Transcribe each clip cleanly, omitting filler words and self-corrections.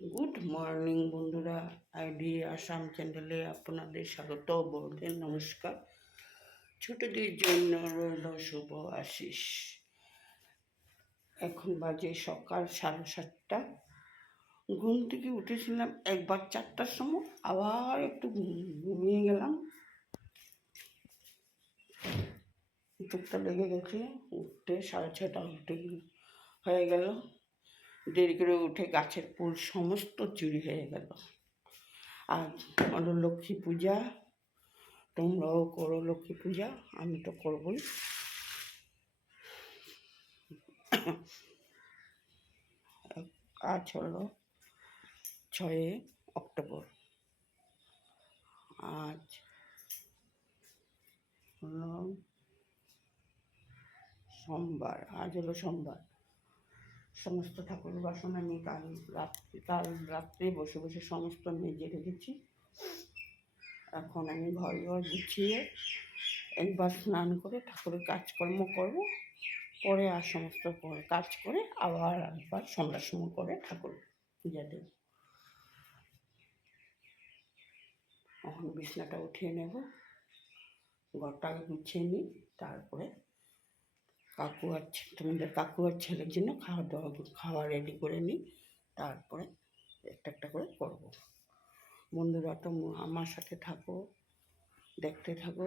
Good morning বন্ধুরা, ID Assam চ্যানেলে আপনাদের স্বাগত। বড়দের নমস্কার, ছোটদের জন্য রইল শুভ আশিস। এখন বাজে সকাল 7:30। ঘুম থেকে উঠেছিলাম একবার 4টার সময়, আবার একটু ঘুমিয়ে গেলাম। চোখটা লেগে গেছে, উঠতে 6:30 উঠে হয়ে গেল। দেরি করে উঠে গাছের ফুল সমস্ত চুরি হয়ে গেল। আজ হলো লক্ষ্মী পূজা, তোমরাও করো লক্ষ্মী পূজা, আমি তো করবই। আজ হলো 6 অক্টোবর। আজ হলো সোমবার। সমস্ত ঠাকুর বাসন আমি কাল রাত্রে বসে বসে সমস্ত মেজে রেখেছি। এখন আমি ঘর গুছিয়ে একবার স্নান করে ঠাকুরের কাজকর্ম করব, পরে আর সমস্ত কাজ করে আবার একবার সন্ধ্যার সময় করে ঠাকুর পূজা দেব। এখন বিছনাটা উঠিয়ে নেব, ঘরটাকে গুছিয়ে নিই, তারপরে তোমাদের কাকু আর ছেলের জন্য খাওয়া রেডি করে নিই, তারপরে একটা একটা করে করব। বন্ধুরা, তো আমার সাথে থাকো, দেখতে থাকো,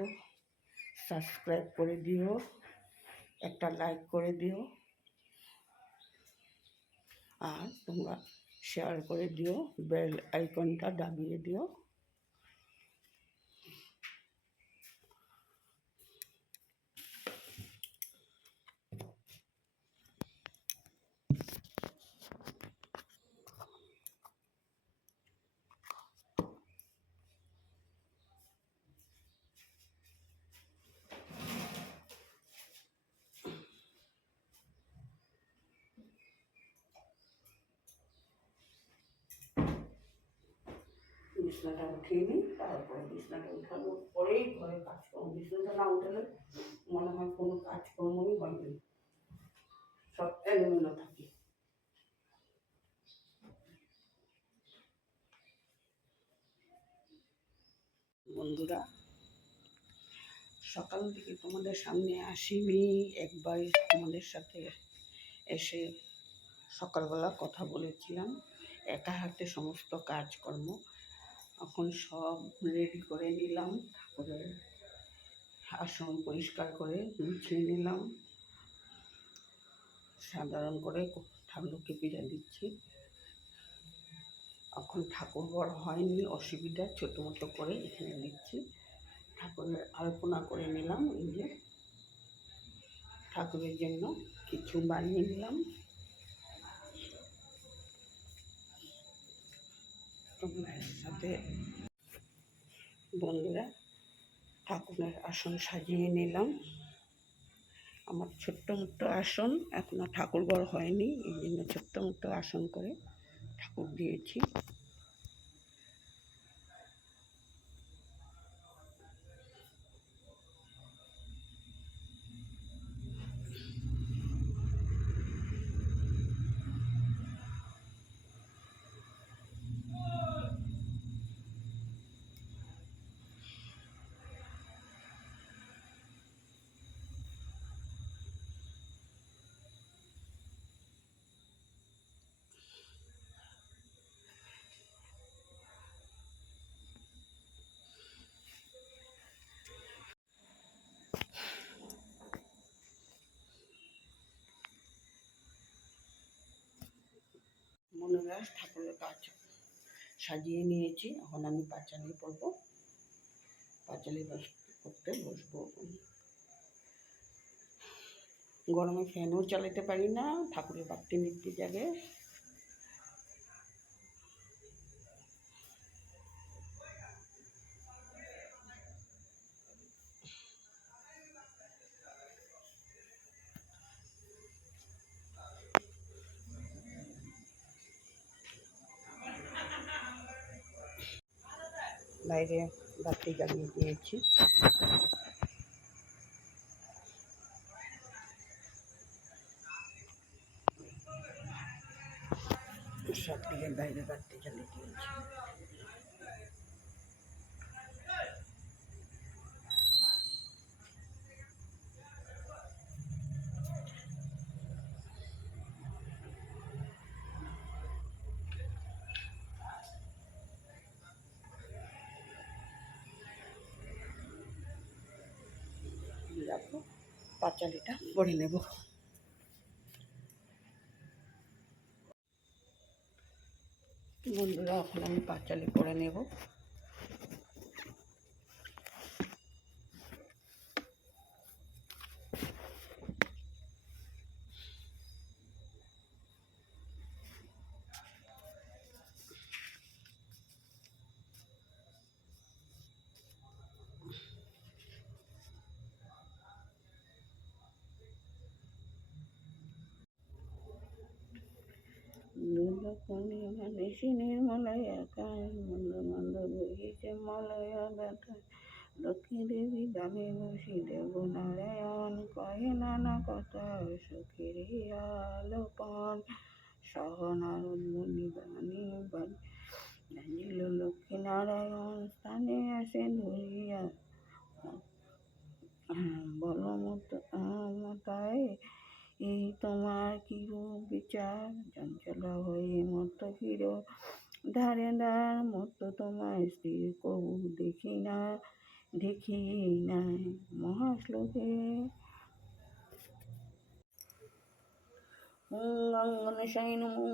সাবস্ক্রাইব করে দিও, একটা লাইক করে দিও, আর তোমরা শেয়ার করে দিও, বেল আইকনটা দাবিয়ে দিও। বিছনাটা উঠিয়ে নিই, তারপরে বিছনাটা উঠানোর পরেই ঘরে কাজকর্ম। বিছনাটা না উঠালে মনে হয় কোনো কাজকর্মই হয়নি, সব এলোমেলো থাকে। বন্ধুরা, সকাল থেকে তোমাদের সামনে আসিনি, একবার তোমাদের সাথে এসে সকালবেলা কথা বলেছিলাম। একা হাতে সমস্ত কাজকর্ম এখন সব রেডি করে নিলাম, ঠাকুরের আসন পরিষ্কার করে মুছিয়ে নিলাম, সাধারণ করে ঠাকুরকে পূজা দিচ্ছি। এখন ঠাকুর ঘর হয়নি, অসুবিধা, ছোটো মতো করে এখানে দিচ্ছি। ঠাকুরের আলপনা করে নিলাম, এই যে ঠাকুরের জন্য কিছু বানিয়ে নিলাম। তোমাদের সাথে বন্ধুরা, ঠাকুরের আসন সাজিয়ে নিলাম। আমার ছোট্ট মতো আসন, এখনো ঠাকুর ঘর হয়নি, এই জন্য ছোট্ট মতো আসন করে ঠাকুর দিয়েছি। মনোরা, ঠাকুরের কাজ সাজিয়ে নিয়েছি, এখন আমি পাঁচালি পরবো, পাঁচালি করতে বসবো। গরমে ফ্যানও চালাতে পারি না, ঠাকুরের বাড়তি নিতে যাবে। বাইরে বাতি জ্বালিয়ে দিয়েছি। সব দিকে বাইরে বাড়তে চালিয়ে দিয়েছি। দেখো পাঁচালিটা পরে নেব। বন্ধুরা এখন আমি পাঁচালি পরে নেব। নিশি নির্মলায় একাই মন্দ মন্দ বহিছে মলয়া ব্যথা। লক্ষ্মী দেবী দামে বসি দেব নারায়ণ কহে নানা কথা সুখের আলোপন। সহ নারদ মুনি বাণী জানিল লক্ষ্মী নারায়ণ স্থানে আসে ধরিয়া বলমতায়। এই তোমার কিরূপ বিচার চঞ্চলা হয়ে মত ফির ধারে দ্বার মত তোমার স্ত্রী কবু দেখি নাই মহাশ্লোকে। গণেশায় নমো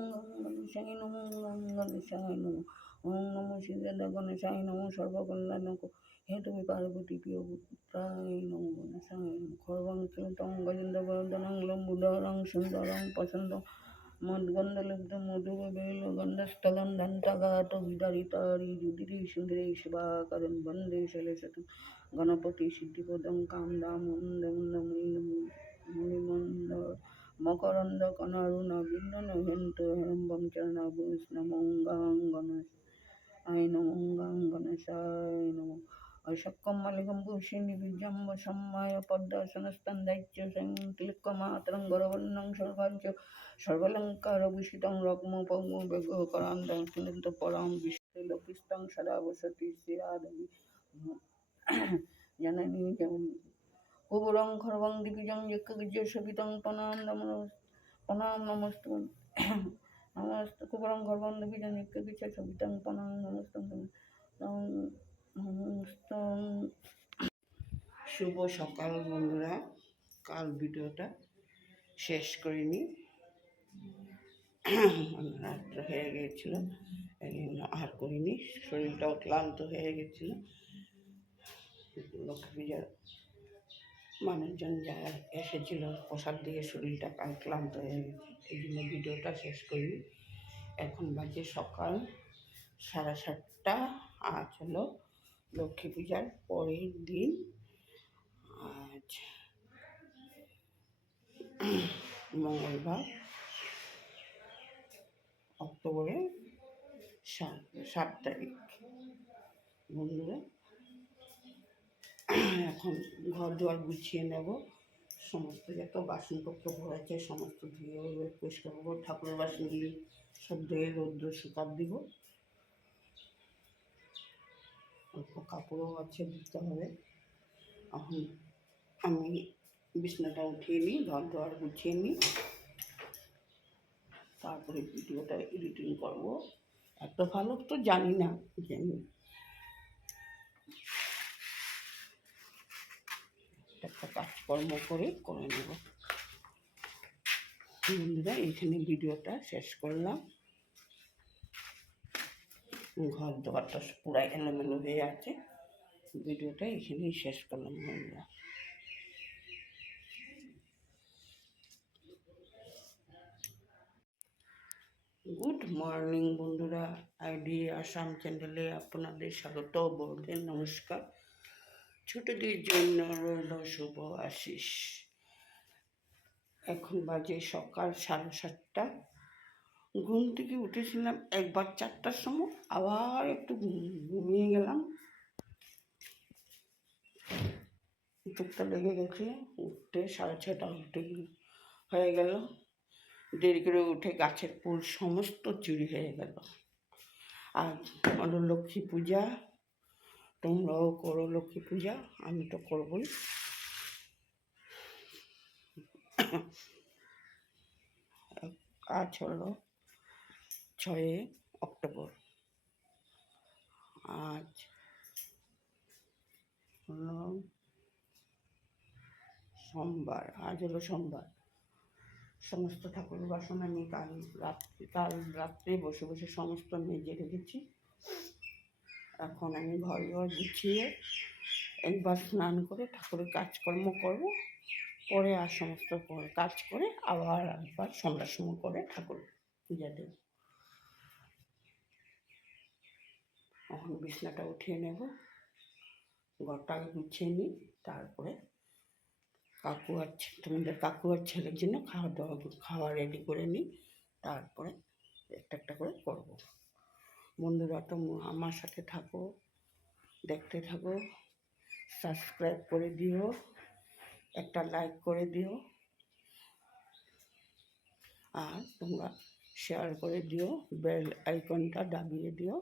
গণেশায় নমো গণেশায় নমো। ওম নমো সিদ্ধ গণেশায় নমো সর্বকল্যাণক হেতু পার্বতী প্রিয় পুত্রায় নমো গণেশায় নমো। খর্বং শ্রুতং গজেন্দ্রবর্ধনং লম্বুধরং সুন্দরং পছন্দং মদ্গন্ধলব্ধ মধুর বেল গন্ধস্থলং দন্তগাত বিদারিতারি যুদিরি সুন্দরে শিবাকরণ বন্দে শৈলেশতং গণপতি সিদ্ধিপদং কামদামুন্দ মকরন্দ কনারুণ বিন্দন হেন্ত হেরম্বম চরণাভূষ্ণমঙ্গাং গণেশায় নমো। ঐশক্যম মালিকম পুষ্যিনী বীর্যম্ব সম্মায় পদ্মাসনস্তং দাইত্য সংতিলকমাতরং গরবর্ণং সর্বাঞ্চ সর্বলঙ্কার ভূষিতং রগ্ম পগ্ম বেগ করান্তং সুনন্ত পরাম বিষ্ণু লোকিস্তং সদা বসতি শ্রীরাধবী জননী জননী। কুবুরং খর্বং দিবিজং যজ্ঞ শোভিতং প্রণাম নমস্তু নমস্ত কুবুরং খর্বং দিবিজং যজ্ঞ শোভিতং প্রণাম নমস্তং। শুভ সকাল বন্ধুরা, কাল ভিডিওটা শেষ করিনি, রাত্র হয়ে গিয়েছিল, এই জন্য আর করিনি। শরীরটাও ক্লান্ত হয়ে গেছিল। লক্ষ্মী পূজার মানুষজন যারা এসেছিল প্রসাদ দিয়ে শরীরটা কাল ক্লান্ত হয়ে গেছে, এই জন্য ভিডিওটা শেষ করিনি। এখন বাজে সকাল 7:30। আজ হলো লক্ষ্মী পূজার পরের দিন। আজ মঙ্গলবার, অক্টোবরের 7 তারিখ। বন্ধুরা এখন ঘর দুয়ার গুছিয়ে নেব, সমস্ত যত বাসনপত্র ভরেছে সমস্ত ধুয়ে পরিষ্কার করবো। ঠাকুরের বাসনগুলি সব ধুয়ে রৌদ্র শুকাত দিব। অল্প কাপড়ও আছে, দিতে হবে। এখন আমি বিছনাটা উঠিয়ে নিই, ঘর দুয়ার গুছিয়ে নিই, তারপরে ভিডিওটা এডিটিং করব। এত ভালো তো জানি না, জানি একটা কাজকর্ম করে নেব। বন্ধুরা এখানে ভিডিওটা শেষ করলাম। ঘর দোয়ারটা পুরাই এলোমেলো হয়ে আছে, ভিডিওটা এখানেই শেষ করলাম বন্ধুরা। গুড মর্নিং বন্ধুরা, আইডি আসাম চ্যানেলে আপনাদের স্বাগত, বড়দের নমস্কার, ছোটদের জন্য রইল শুভ আশিস। এখন বাজে সকাল 7:30। ঘুম থেকে উঠেছিলাম একবার 4টার সময়, আবার একটু ঘুমিয়ে গেলাম, চোখটা লেগে গেছে। উঠতে 6:30 উঠে হয়ে গেল। দেরি করে উঠে গাছের ফুল সমস্ত চুরি হয়ে গেল। আজ হলো লক্ষ্মী পূজা, তোমরাও করো লক্ষ্মী পূজা, আমি তো করবই। আজ হলো 6 অক্টোবর। আজ হলো সোমবার, সমস্ত ঠাকুর বাসন আমি কাল রাত্রে বসে বসে সমস্ত মেজে রেখেছি। এখন আমি ঘর গুছিয়ে একবার স্নান করে ঠাকুরের কাজকর্ম করব, পরে আর সমস্ত কাজ করে আবার একবার সন্ধ্যার সময় করে ঠাকুর পূজা দেব। এখন বিছনাটা উঠিয়ে নেব, ঘরটাকে গুছিয়ে নিই, তারপরে তোমাদের কাকু আর ছেলের জন্য খাওয়া রেডি করে নিই, তারপরে একটা একটা করে করবো। বন্ধুরা তো আমার সাথে থাকো, দেখতে থাকো, সাবস্ক্রাইব করে দিও, একটা লাইক করে দিও, আর তোমরা শেয়ার করে দিও, বেল আইকনটা দাবিয়ে দিও।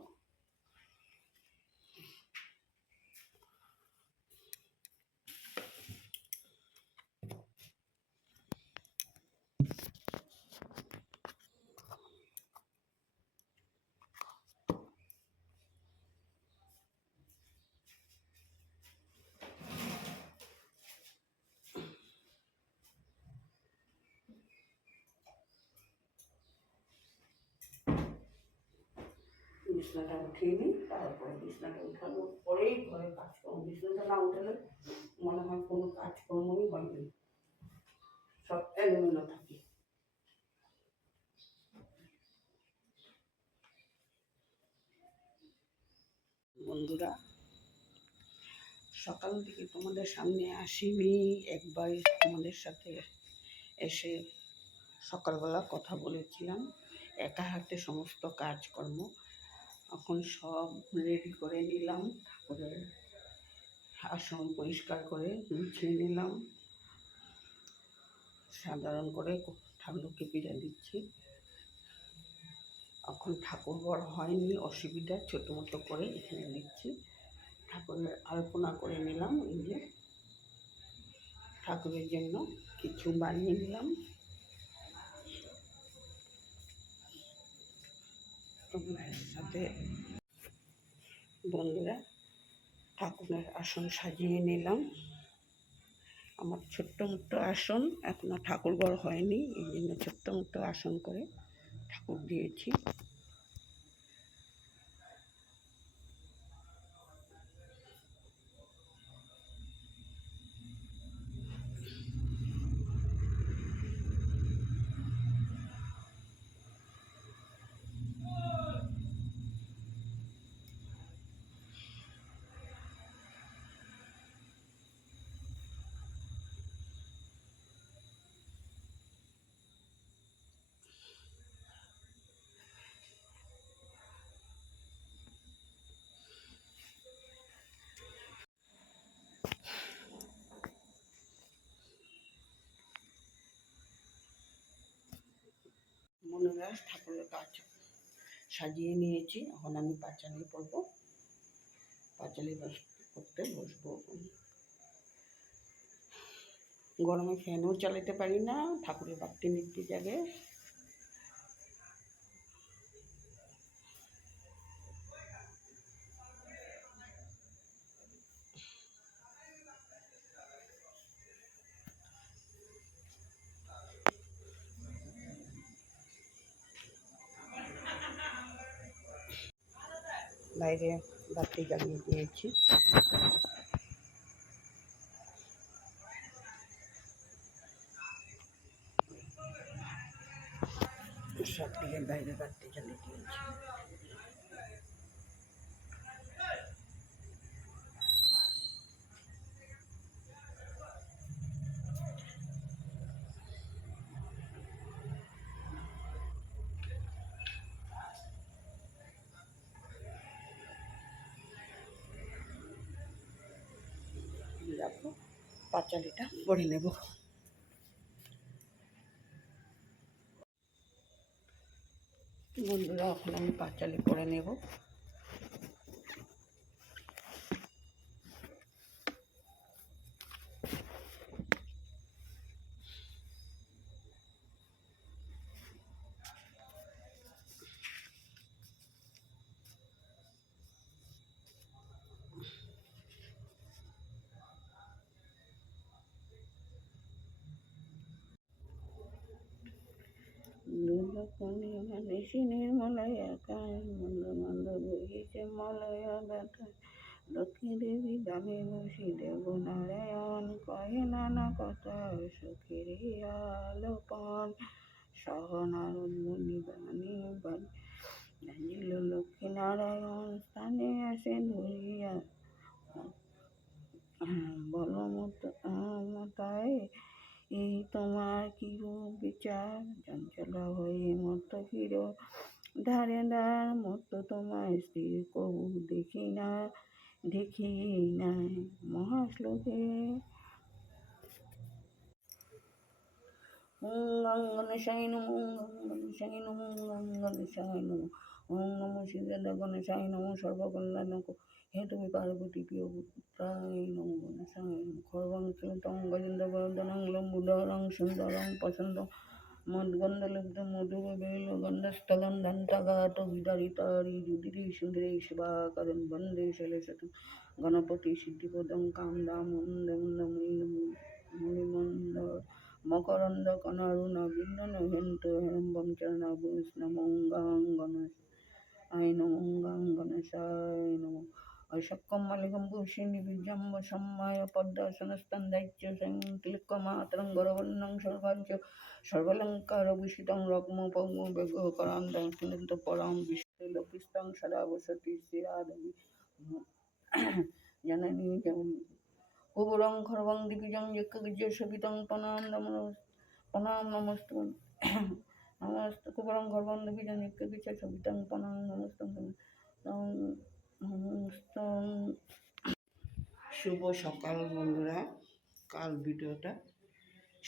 বিছনাটা উঠিয়ে নিই, তারপরে বিছনাটা উঠানোর পরেই ঘরে কাজকর্ম। বিছনাটা না উঠালে মনে হয় কোনো কাজকর্মই হয়নি, সব এলোমেলো থাকে। বন্ধুরা, সকাল থেকে তোমাদের সামনে আসিনি, একবার তোমাদের সাথে এসে সকালবেলা কথা বলেছিলাম, একা হাতে সমস্ত কাজকর্ম। এখন সব রেডি করে নিলাম, ঠাকুরের আসন পরিষ্কার করে মুছিয়ে নিলাম, সাধারণ করে ঠাকুরকে পূজা দিচ্ছি। এখন ঠাকুর বড় হয়নি, অসুবিধা, ছোটো মতো করে এখানে দিচ্ছি। ঠাকুরের আলপনা করে নিলাম, এই যে ঠাকুরের জন্য কিছু বানিয়ে নিলাম। তোমার সাথে বন্ধুরা ঠাকুরের আসন সাজিয়ে নিলাম। আমার ছোট্ট মতো আসন, এখনো ঠাকুর ঘর হয়নি, এই জন্য ছোট্ট মতো আসন করে ঠাকুর দিয়েছি। মনোরা ঠাকুরের কাজ সাজিয়ে নিয়েছি, এখন আমি পাঁচালি পরবো, পাঁচালি করতে বসবো। গরমে ফ্যানও চালাতে পারি না, ঠাকুরের বাড়তি নিতে যাবে। বাইরে বাতি জ্বালিয়ে দিয়েছি। সব দিকে বাইরে বাতি জ্বালিয়ে দিয়েছি। দেখো পাঁচালিটা পরে নেব। তখন আমি পাঁচালি করে নেব। নিশি নির্মলায় আকাশ মন্দ মন্দ বহিছে মলয় ব্যথায়, লক্ষ্মী দেবী দামে বসি দেব নারায়ণ, কহে নানা কথা সখীর আলোপন। সহ নারদ মুনি বাণী বাণী জানিল লক্ষ্মী নারায়ণ, স্থানে আসে ধরিয়া বলমতায়। এই তোমার কিরূপ বিচার, চঞ্চলা হয়ে মত ফির ধারে দ্বার, মত তোমার স্থির কবু দেখি নাই মহাশ্লোকে। ওম গণেশায় নমঃ, ওম গণেশায় নমঃ, ওম গণেশায় নমঃ, ওম নমঃ শিবদাদা গণেশায় নমঃ, সর্বকল্যাণক হেতু পার্বতী প্রিয় পুত্রায় নমঃ গণেশায় নমঃ। খর্বং শ্রীতং গজেন্দ্র বর্ধনং লম্বুধরং সুন্দরং পছন্দং মদ্গন্ধলব্ধ মধুর বেল গন্ধস্থলং দন্তঘাত বিদারিতারি যুদিরি সুন্দরী শিবাকরণ বন্দে শৈলেশতং গণপতি সিদ্ধিপদং কামদামুন্দ মকরন্দ কনারুণ বিন্দন হেন্ত হেরম্বং চরণাভূষ্ণমঙ্গাং গণেশায় নমঙ্গাং গণেশায় নমঃ। ঐশক্যম মালিকম পুষ্যিনী বীর্যম্ব সম্মায় পদ্মাসনস্তং দাইত্য সংতিলকমাতরং গরবর্ণং সর্বাজ্য সর্বালঙ্কার ভূষিতং রগ্ম পৌম বেগকরান্তং সুনন্ত পরাং বিষ্ণু লক্ষিস্তং সদা বসতি শ্রীরাধবী জননী জননী। কুবুরং খর্বং দিবিজং যজ্ঞ শোভিতং প্রণাম নমস্তু নমস্ত কুবুরং খর্বং দিবিজং যজ্ঞ শোভিতং প্রণাম নমস্তং। শুভ সকাল বন্ধুরা, কাল ভিডিওটা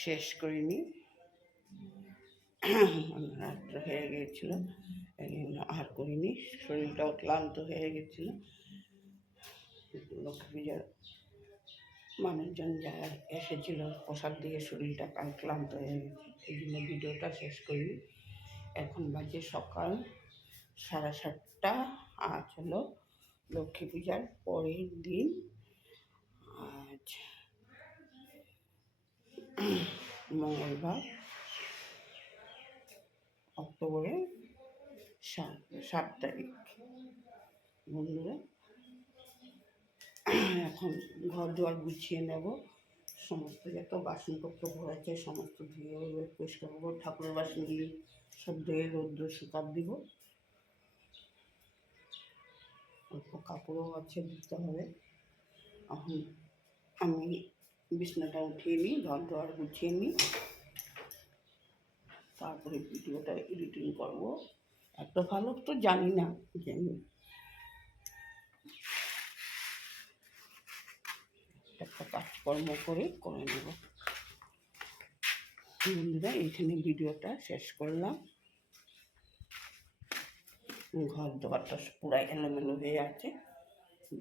শেষ করিনি, রাত্র হয়ে গিয়েছিল, এই জন্য আর করিনি। শরীরটাও ক্লান্ত হয়ে গেছিল। লক্ষ্মী পূজার মানুষজন যারা এসেছিল প্রসাদ দিয়ে শরীরটা কাল ক্লান্ত হয়ে গেছে, এই জন্য ভিডিওটা শেষ করিনি। এখন বাজে সকাল 7:30। আজ হলো লক্ষ্মী পূজার পরের দিন। আজ মঙ্গলবার, অক্টোবরের 7 তারিখ। বন্ধুরা, এখন ঘর দুয়ার গুছিয়ে নেব, সমস্ত যত বাসনপত্র ভরেছে সমস্ত ধুয়ে পরিষ্কার করবো, ঠাকুরের বাসনগুলি সব ধুয়ে রৌদ্র শুকাত দিব। অল্প কাপড়ও আছে, দিতে হবে। এখন আমি বিছনাটা উঠিয়ে নিই, ঘর দুয়ার গুছিয়ে নিই, তারপরে ভিডিওটা এডিটিং করব। এত ভালো তো জানি না, জানি একটা কাজকর্ম করে নেব। বন্ধুরা, এইখানে ভিডিওটা শেষ করলাম। ঘর দোয়ারটা পুরাই এলোমেলো হয়ে আছে,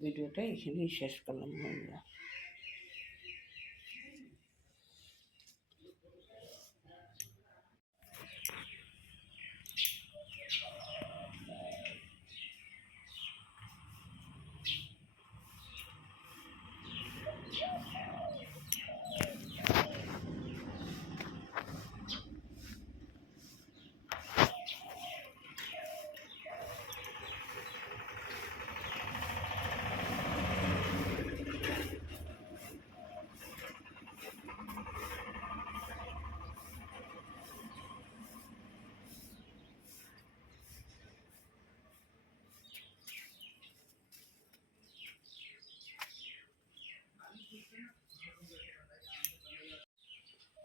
ভিডিওটা এখানেই শেষ করলাম বন্ধুরা।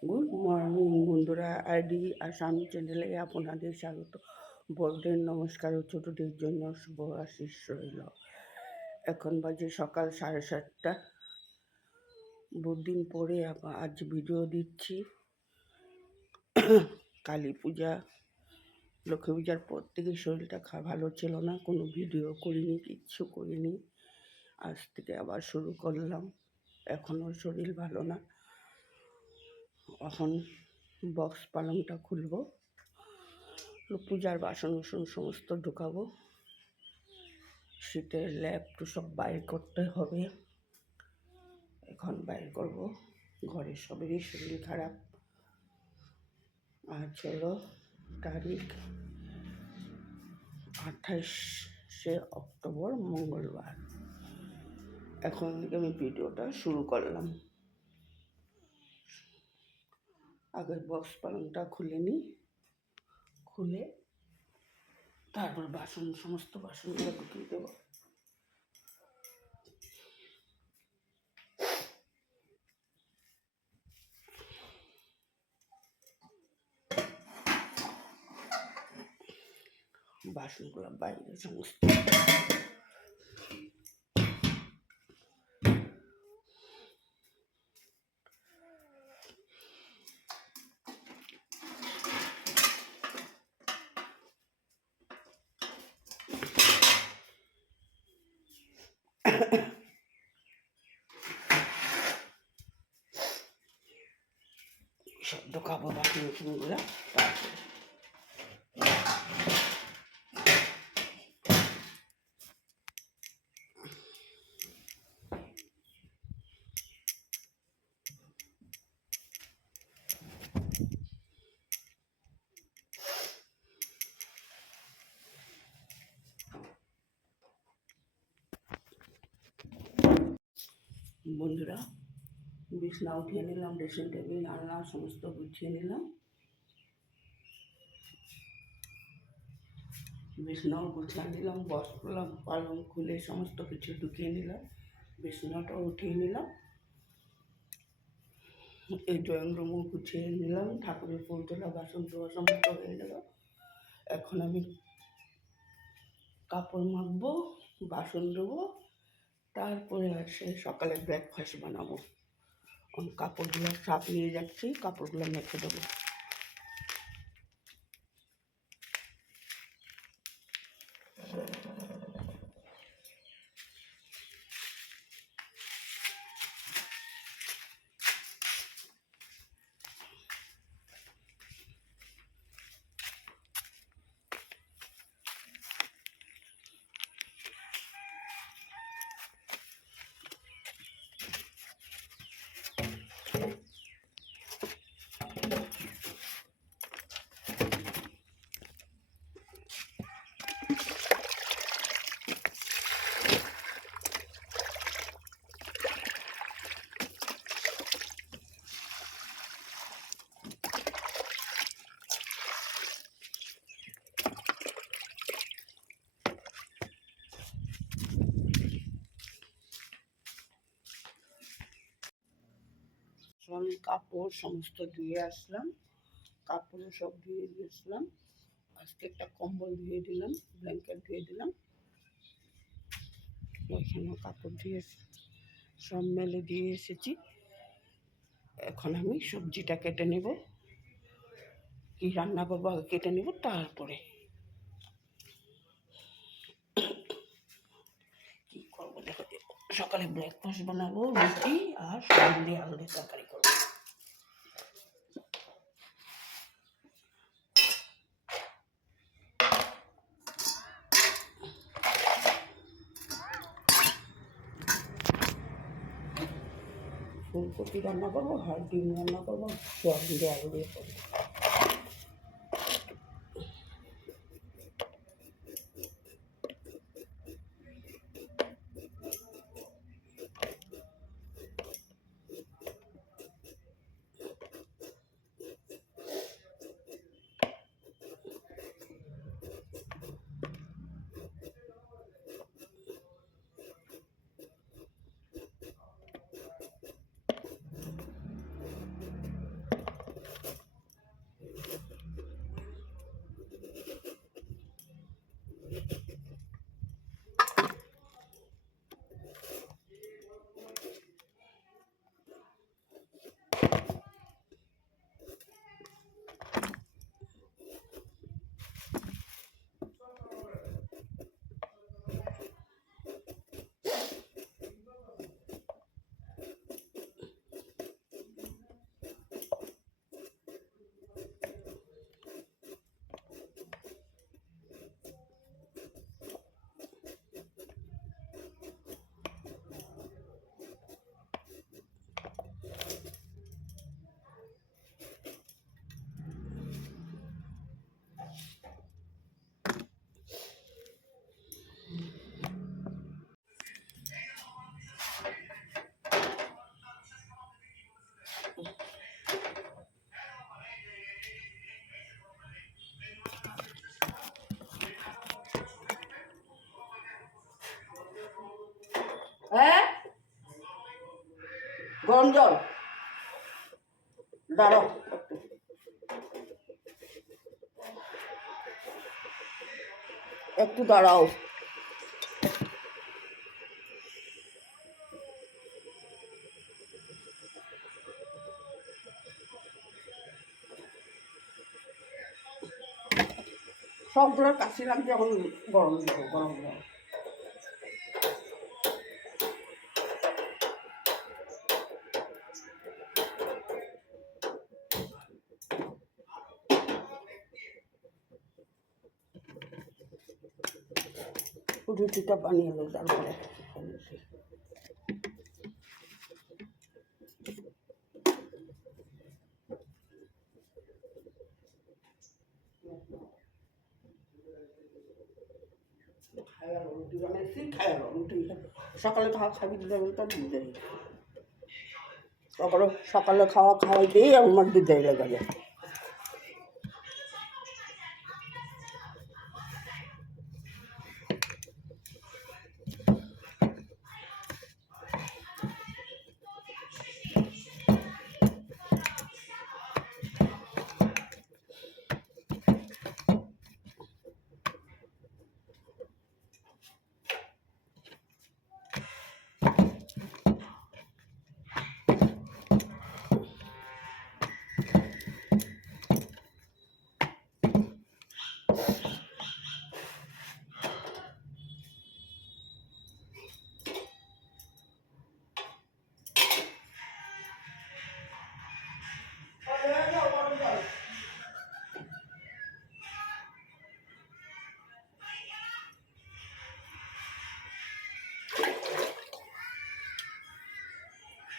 গুড মর্নিং বন্ধুরা, আইডি আসাম চ্যানেলে আপনাদের স্বাগত। বড়দের নমস্কার ও ছোটদের জন্য শুভ আশীষ রইল। এখন বাজে সকাল 7:30। বহুদিন পরে আজ ভিডিও দিচ্ছি। কালী পূজা লক্ষ্মী পূজার পর থেকে শরীরটা ভালো ছিল না, কোনো ভিডিও করিনি, কিচ্ছু করিনি। আজ থেকে আবার শুরু করলাম। এখনও শরীর ভালো না। এখন বক্স পালংটা খুলবো, পূজার বাসন কুসন সমস্ত ঢুকাবো। শীতের ল্যাপ তো সব বাইর করতে হবে, এখন বাইর করব। ঘরের সবেরই শরীর খারাপ। আজ হলো তারিখ 28শে অক্টোবর, মঙ্গলবার। এখন থেকে আমি ভিডিওটা শুরু করলাম। আগে বক্স পালংটা খুলে নিই, খুলে তারপর সমস্ত বাসনগুলো ঢুকিয়ে দেবো। বাসনগুলো বাইরে সমস্ত সব ঢোকাবো বাসনগুলো। বন্ধুরা, বিছনা উঠিয়ে নিলাম, ড্রেসিং টেবিল আলনা সমস্ত গুছিয়ে নিলাম। বিছনাও গুছিয়ে নিলাম, বসলাম, পালং খুলে সমস্ত কিছু ঢুকিয়ে নিলাম, বিছনাটাও উঠিয়ে নিলাম। এই ড্রয়িং রুমও গুছিয়ে নিলাম, ঠাকুরের ফুল তোলা, বাসন ধোয়া সমস্ত হয়ে গেল। এখন আমি কাপড় মাখবো, বাসন ধোবো, তারপরে আসে সকালে ব্রেকফাস্ট বানাবো। কাপড়গুলো সাপ নিয়ে যাচ্ছি, কাপড়গুলো মেখে দেবো। আমি কাপড় সমস্ত ধুয়ে আসলাম, কাপড়ও সব ধুয়ে দিয়েছিলাম। আজকে একটা কম্বল ধুয়ে দিলাম, ব্ল্যাঙ্কেট ধুয়ে দিলাম। ওইখানেও কাপড় ধুয়ে সব মেলে দিয়ে এসেছি। এখন আমি সবজিটা কেটে নেব, কি রান্না করবো আগে কেটে নেব, তারপরে কি করবো দেখো। সকালে ব্রেকফাস্ট বানাবো, রুটি আর সয়াবিন দিয়ে আলু দিয়ে তরকারি করবো। ফুলকপি রান্না করবো, আর ডিম রান্না করবো, সয়াবিন দিয়ে আলু দিয়ে করবো। গরম জল দাঁড়াও একটু দাঁড়াও। সবগুলোর কাশি লাগছে, এখন গরম দেবো, গরম জল। রুটিটা বানিয়ে নেব তারপরে। রুটি বানাইছি, খাইলো রুটি সকালে খাওয়া খাবি দিতে তো দিতে সকালে খাওয়া খাওয়াইতেই আমার দিতে লেগে।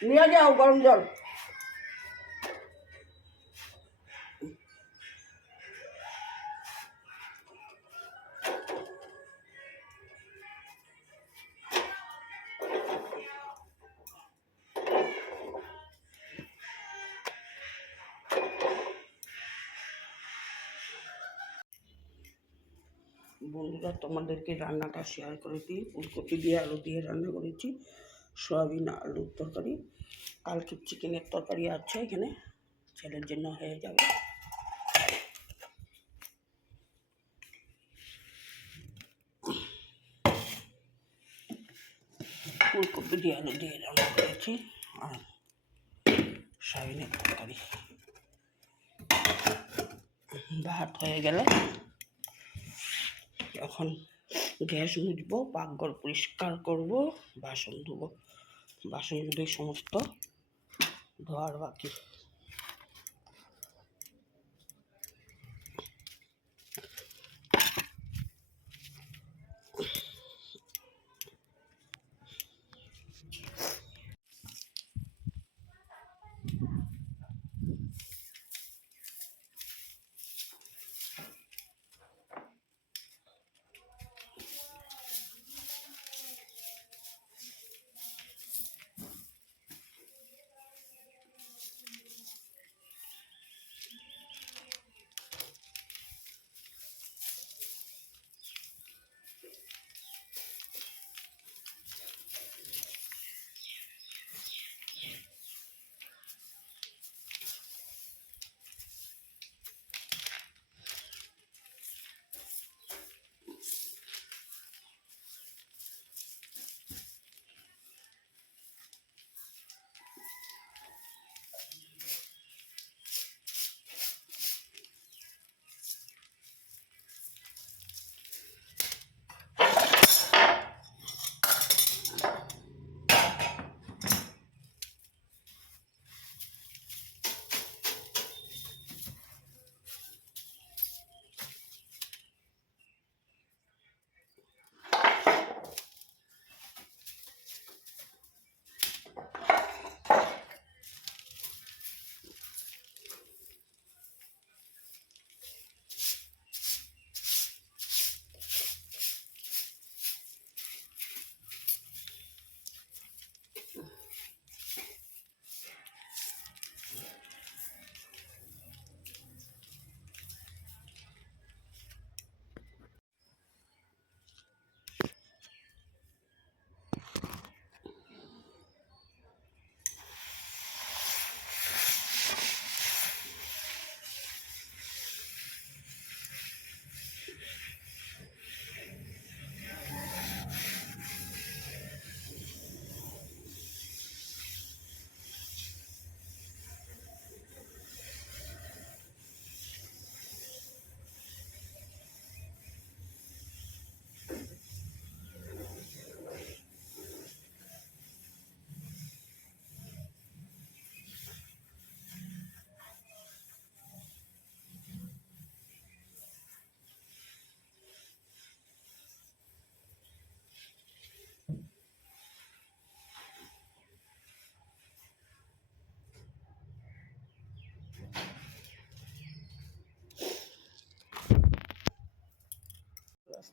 নিয়ে যাও গরম জল। বন্ধুরা, তোমাদেরকে রান্নাটা শেয়ার করে দিই। ফুলকপি দিয়ে আলু দিয়ে রান্না করেছি, সয়াবিন আলুর তরকারি। কালকে চিকেনের তরকারি আছে, এখানে ছেলের জন্য হয়ে যাবে। ফুলকপি দিয়ে আলু দিয়ে রান্না করেছি আর সয়াবিনের তরকারি। ভাত হয়ে গেলে এখন গ্যাস মুছবো, পাকঘর পরিষ্কার করব, বাসন ধোবো। বাসনগুলি সমস্ত ধোয়ার বাকি।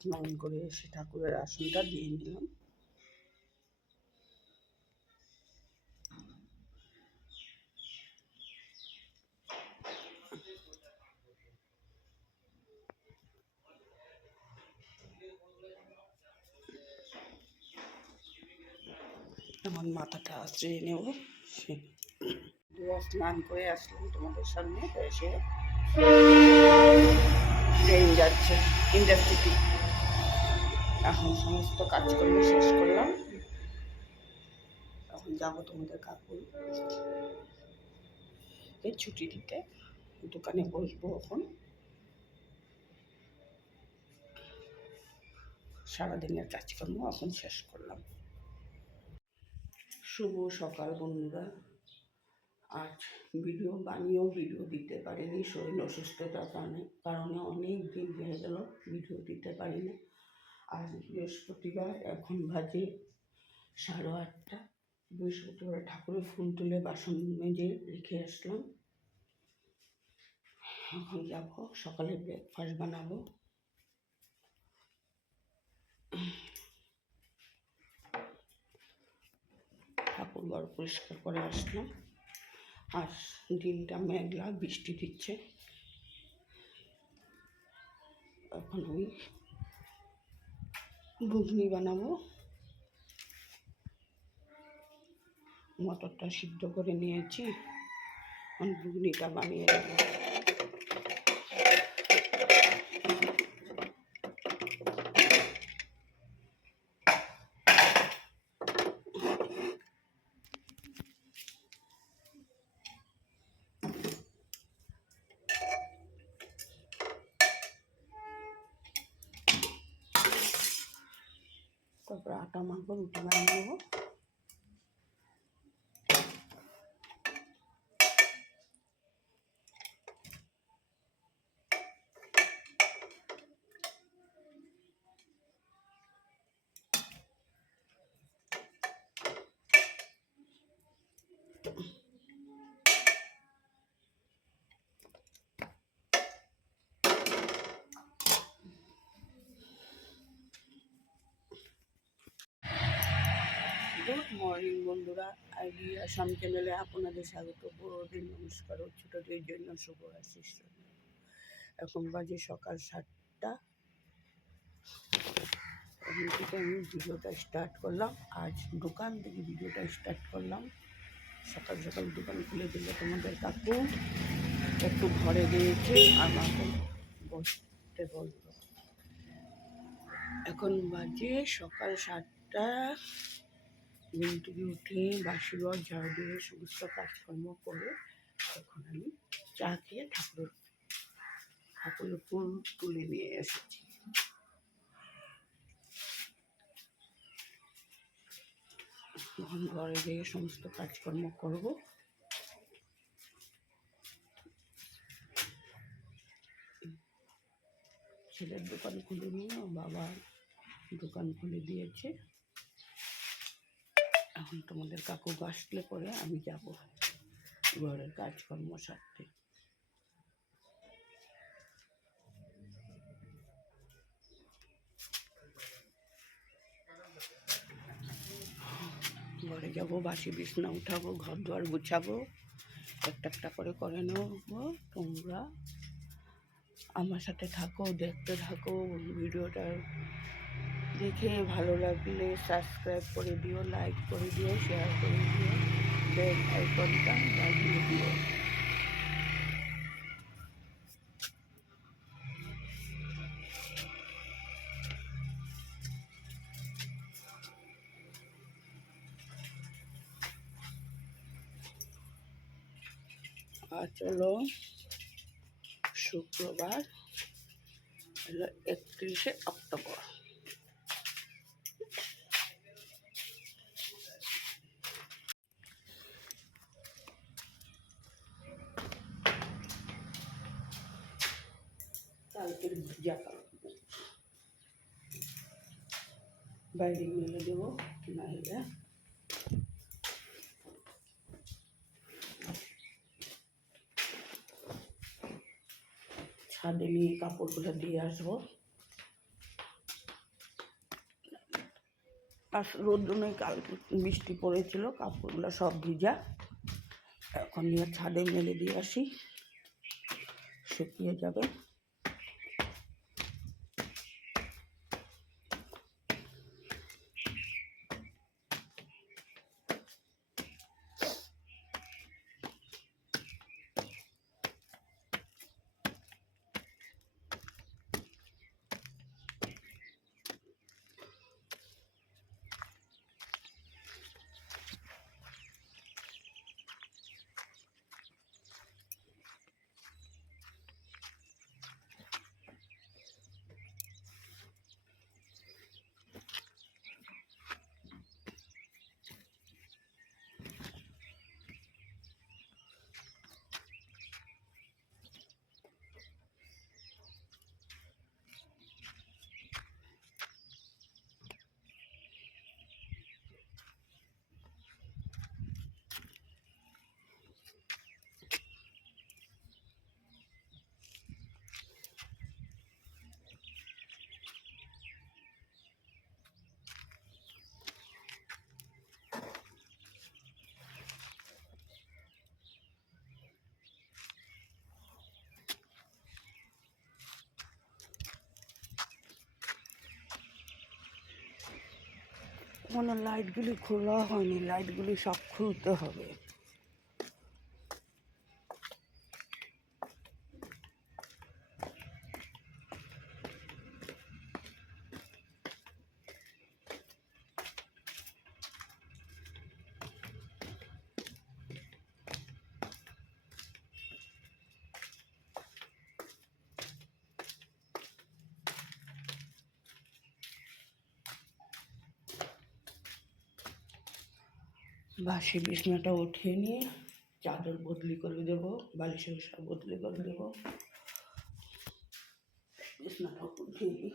স্নান করে এসে ঠাকুরের আসনটা দিয়ে নিলাম। আমার মাথাটা আশ্রয় নেব। স্নান করে আসলাম তোমাদের সামনে, এসে ট্রেন যাচ্ছে ইন্ডাস্ট্রিতে। এখন সমস্ত কাজকর্ম শেষ করলাম, এখন যাবো তোমাদের কাকুর ছুটি দিতে, দোকানে বসবো। এখন সারাদিনের কাজকর্ম এখন শেষ করলাম। শুভ সকাল বন্ধুরা। আজ ভিডিও দিতে পারিনি, শরীর অসুস্থতার কারণে অনেক দিন হয়ে গেল ভিডিও দিতে পারিনি। আজ বৃহস্পতিবার, এখন বাজে 8:30। বৃহস্পতিবার ঠাকুরের ফুল তুলে বাসন মেজে রেখে আসলাম। এখন যাব, সকালে ব্রেকফাস্ট বানাবো। ঠাকুর ঘর পরিষ্কার করে আসলাম। আর দিনটা মেঘলা, বৃষ্টি দিচ্ছে। এখন আমি ঘুগনি বানাবো। মটরটা সিদ্ধ করে নিয়েছি, এখন ঘুগনিটা বানিয়ে দেবো। তারপরে আটা মাখবো, রুটি বানিয়ে নেবো। গুড মর্নিং বন্ধুরা, আইডিয়া আসাম চ্যানেলে আপনাদের স্বাগত। বড়দের নমস্কার ও ছোটদের জন্য শুভ আশিস। এখন বাজে সকাল 7টা। এখন থেকে আমি ভিডিওটা স্টার্ট করলাম। আজ দোকান থেকে ভিডিওটা স্টার্ট করলাম। সকাল সকাল দোকান খুলে দিলে তোমাদের কাকু একটু ঘরে দিয়েছে, আমাকে বসতে বলল। এখন বাজে সকাল 7টা। ঘুম থেকে উঠে বাসি ঘর ঝাড়ু দিয়ে সমস্ত কাজকর্ম করে এখন আমি চা খেয়ে ঠাকুরের ফুল তুলে নিয়ে এসেছি। এখন ঘরে গিয়ে সমস্ত কাজকর্ম করব। ছেলের দোকান খুলে নিয়ে বাবা দোকান খুলে দিয়েছে। এখন তোমাদের কাকু আসলে পরে আমি যাব ঘরের কাজকর্ম সারতে। ঘরে যাব, বাসি বিছনা উঠাবো, ঘর দুয়ার গুছাবো, একটা একটা করে নেবো। তোমরা আমার সাথে থাকো, দেখতে থাকো। ভিডিওটা দেখে ভালো লাগলে সাবস্ক্রাইব করে দিও, লাইক করে দিও, শেয়ার করে দিও, বেল আইকনটা বাজিয়ে দিও। আর চলো, শুক্রবার হলো 31শে অক্টোবর। কালকের ভুজা কাটবো, বাইরে মেলে দেবো, নাহলে ছাদে নিয়ে কাপড়গুলো দিয়ে আসবো। আর রোদ্র নেই, কালকে বৃষ্টি পড়েছিল, কাপড়গুলো সব ভিজা। এখন নিয়ে ছাদে মেলে দিয়ে আসি, শুকিয়ে যাবে। মানে লাইটগুলি খোলা হয়নি, লাইটগুলি সব খুলতে হবে। বাসি বিছনাটা উঠিয়ে নিয়ে চাদর বদলি করে দেবো, বালিশের সব বদলি করে দেবো। বিছনাটা উঠিয়ে নিই।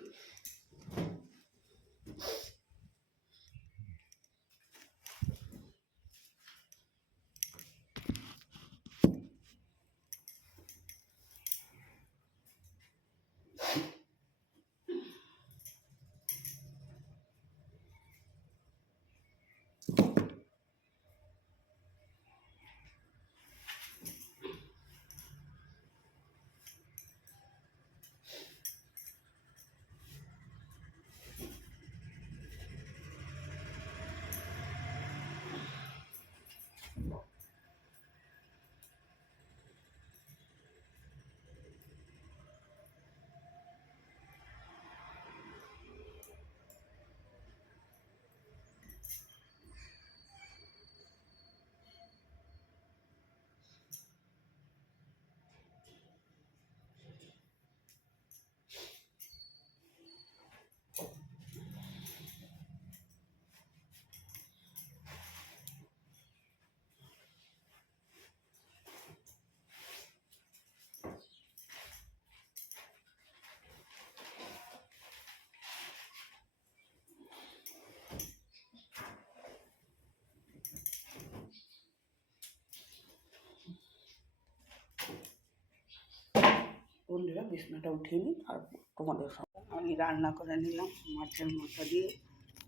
বন্ধুরা, বিছনাটা উঠিয়ে নিই, তারপর তোমাদের সঙ্গে আমি রান্না করে নিলাম। মাছের মাথা দিয়ে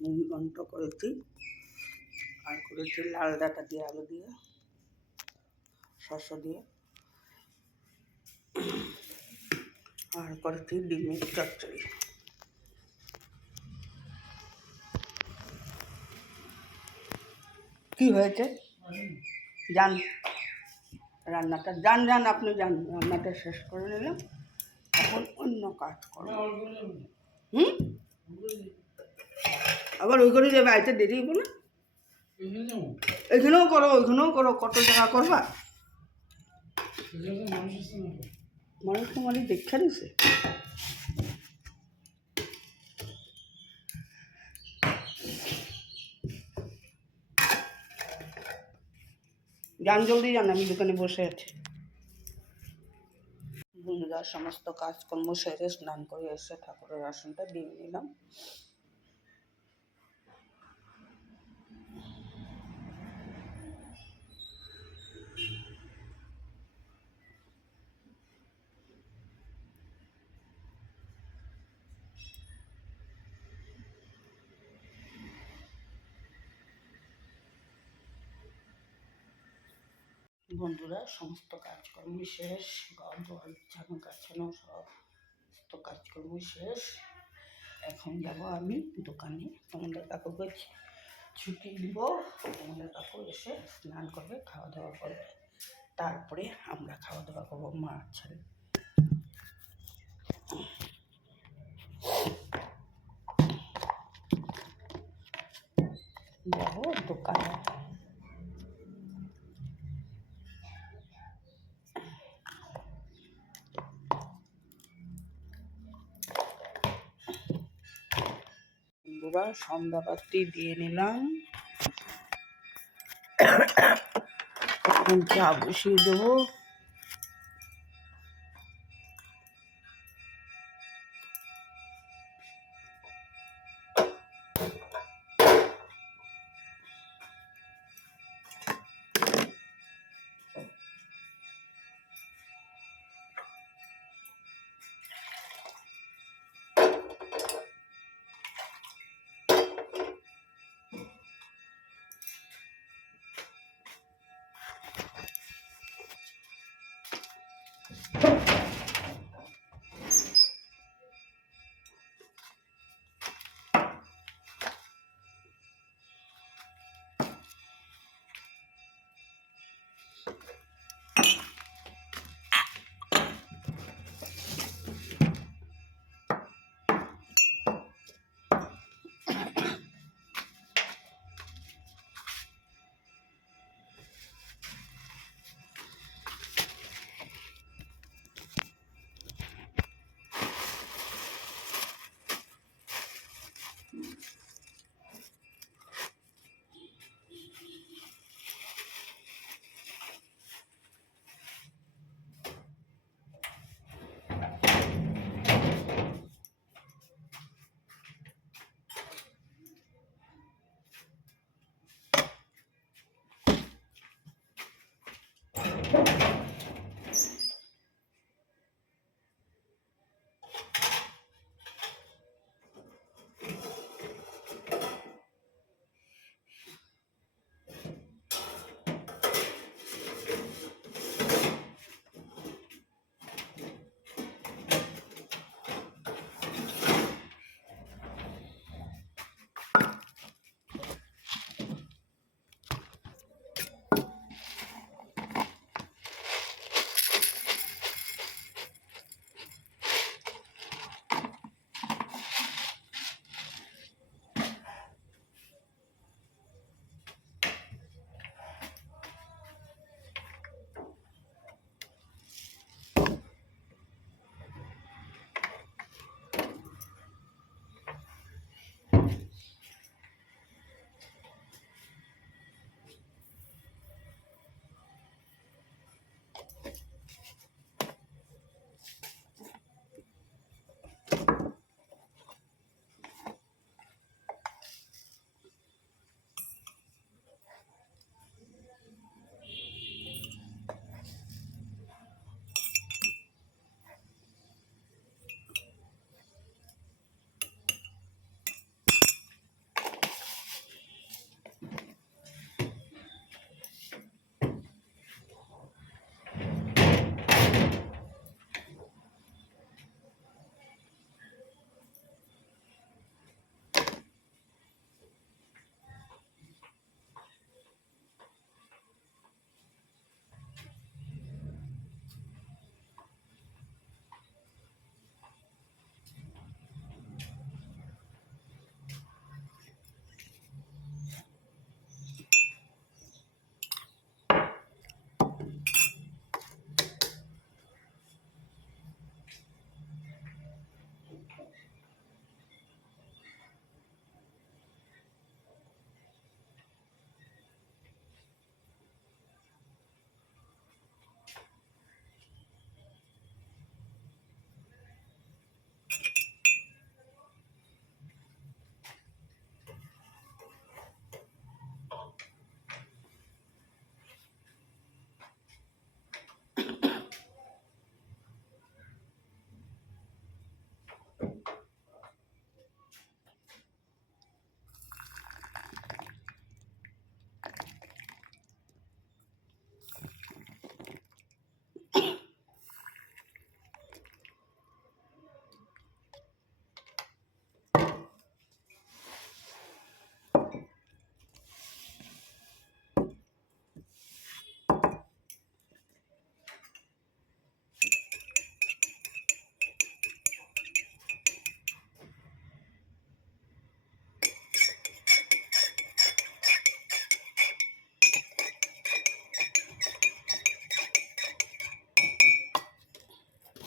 মুড়িঘণ্ট করেছি, আর করেছি লাল ডাঁটা দিয়ে, আলু দিয়ে, শসা দিয়ে, আর করেছি ডিমের চচ্চড়ি। কি হয়েছে যান, রান্নাটা যান আপনি যান, রান্নাটা শেষ করে নিলাম, এখন অন্য কাজ করব। আবার ওই করে যাবে, আইতে দেরি হবো না? এখানেও করো, ওইখানেও করো, কত টাকা করবা? মানুষ তো মানে দেখে নিছে। যান, জলদি যান, আমি দোকানে বসে আছি। বন্ধুরা, সমস্ত কাজকর্ম সেরে স্নান করে এসে ঠাকুরের আসনটা দিয়ে নিলাম। বন্ধুরা, সমস্ত কাজকর্ম শেষ, ঘর দোয়ার বিছানো গাছানো সমস্ত কাজকর্ম শেষ। এখন যাব আমি দোকানে, তোমাদের কাকুকে ছুটি দিব। তোমাদের কাকু এসে স্নান করবে, খাওয়া দাওয়া করবে, তারপরে আমরা খাওয়া দাওয়া করবো মা ছেলে। যাবো দোকানে। বন্ধুরা, সন্ধ্যাবাতি দিয়ে নিলাম, এখন চা বসিয়ে দেবো।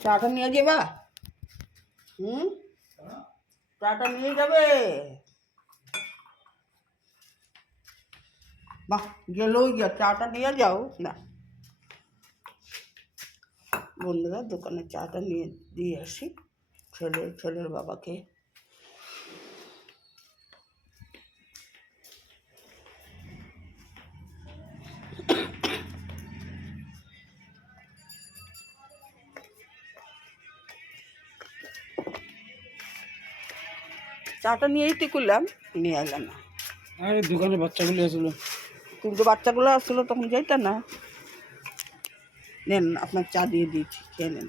চাটা নিয়ে যাবা? হুম, চাটা নিয়ে যাবে? বাহ, গেলেও যা, চাটা নিয়ে যাও না। বন্ধুরা, দোকানে চাটা নিয়ে দিয়ে আসি ছেলের বাবাকে। চাটা নিয়েই তো করলাম, নিয়ে এলাম না। আরে দোকানে বাচ্চাগুলো আসলো। কিন্তু বাচ্চাগুলো আসলো তখন যাইতা না। নেন, আপনার চা দিয়ে দিয়েছি, খেয়ে নেন।